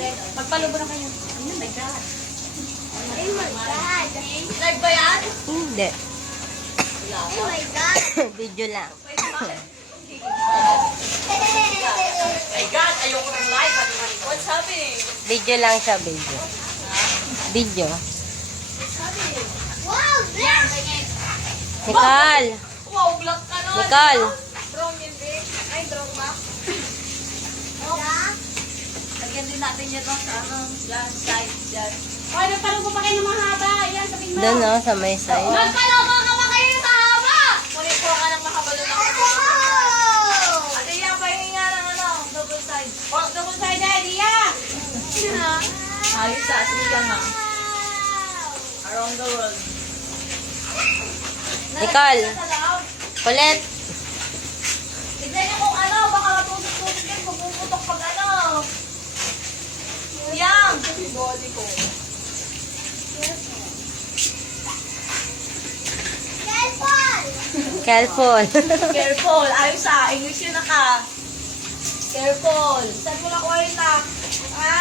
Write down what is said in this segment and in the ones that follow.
Magpalubo na kayo. Oh my God. Oh my God. Live ba yan? Hindi. Oh my God. Video lang. My God, ayoko ng live. What's happening? Video lang siya, video. Video. Wow, black. Nicole! Wow, black ka nun. Nicole! Drone yun, babe. Ay, drone ba? Black. Lagyan din natin yun sa dyan, side, dyan. Oh, nagpalubo pa kayo ng mahaba. Yan, sabihin mo. Doon, no? Sa may side. Nagpalubo ka pa kayo ng mahaba. Kunin po ka ng makabalo ng Oh! Ate, yan, pahingi nga ng double side. Oh, double side idea. Ayos sa atin yan, ha? Around the world. Nicole! Colette! Tignan niyo kung ano, baka matusok-tusok yan, pupuputok pag ano. Yan! Body ko. Careful! Careful! Ayos ah, English yun na ka. Careful! Saan mo na kuha yun na? Ha?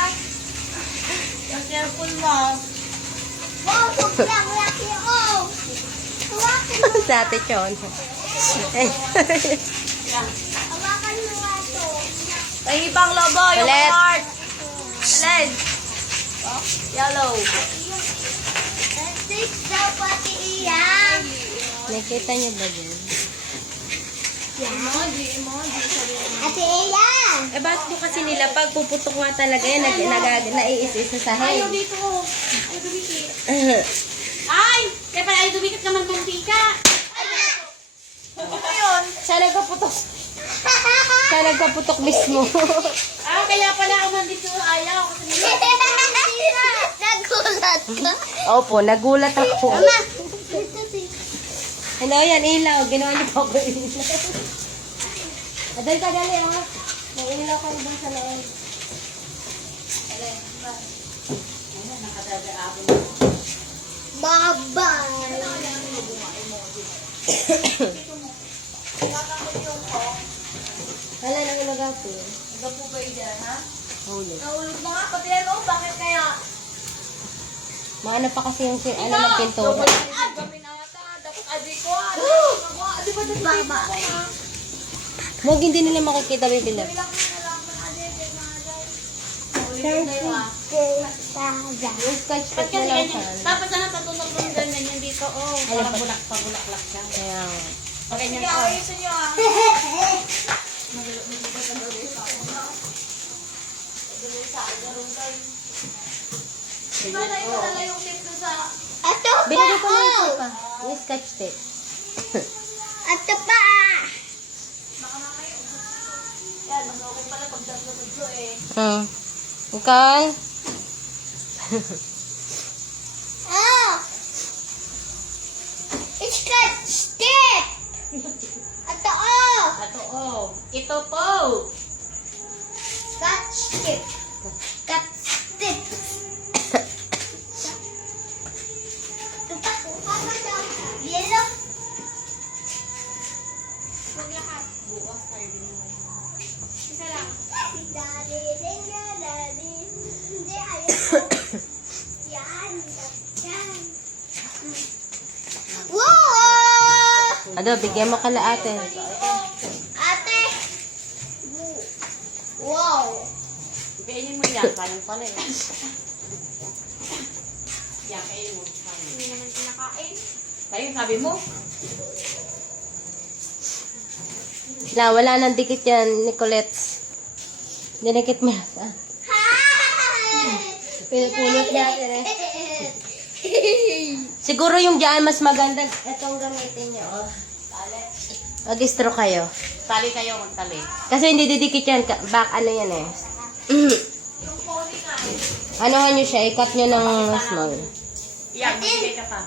Yung careful mo. Wow, sobrang laki. Oh. Hawakan mo. Sa ate Chon. Yan. Hawakan mo nga to. Pahingi pang lobo, yung Colette. heart. Alin? Oh, yellow. Ito daw pati iyan. Nakita niyo ba dyan? Emoji, emoji. Ate iyan. Eh, bakit po kasi nila pag puputok nga talaga yan, naiis-isa sa Ayaw head. dito. Ayaw dumikit. Ay! Kaya pala ayaw dumikit ka man mantika. Ano yun? Siya nagpaputok. Siya nagpaputok mismo. Ah, kaya pala ako nandito ayaw. Nagulat ka? Opo, nagulat ako. Mama, dito si... Ano yan, ilaw. Ginawa niyo pa ko ilaw. Adal ka dali, ha? May ilaw kayo doon sa loob. Bye-bye. Hala, nang ilagaw po. Gapo ba yun dyan, ha? Huli. Nahulog na nga, pati ano, bakit kaya? Maano pa kasi yung ano ng pintura. Kami na ata, dapat adi ko, ano? Adi ba dito? Baba. Huwag hindi nila makikita yung dilaw. Bilang mo na lang, adi, adi, Yung scotch Ba't tape na kasi lang ganyan? saan. Tapos ano, patunog ng ganyan yan dito. Oh, parang bulak-bulak siya. Kaya, Ganyan Sige, oh. ayusin nyo, ah. Sana ipadala yung tip ko sa... Ato pa! binigay ko na Oh! yung pa. Yung scotch tape. Ato pa! Baka mamaya, yan, mas okay pala pag dadlo eh. Okay. Oh! It's got stick! Ato oh! Ato, oh. Ito po. Got stick! Got stick! Ito pa, papa daw. Yellow. Huwag lahat. Bukas tayo din. Isa lang. Daddy, daddy. Hindi, ayaw. Yan. Yan. Wow! Ado, bigyan mo kala ate. Ate! Wow! Kainin mo yan, kanin pala eh. Yan, kainin mo. Kanin. Hindi naman kinakain. Kayo, sabi mo? Wala nang dikit yan, Nicolette. Dinikit mo yan. Hi! Pinupulot natin eh. Siguro yung dyan mas maganda. Itong gamitin niyo, oh. Tali. Mag-istro kayo. Tali kayo, magtali. Kasi hindi didikit yan. Back, ano yan eh. Yung pony nga eh. Anohan nyo siya, ikat nyo ng small. Yan, magbigay ka pa.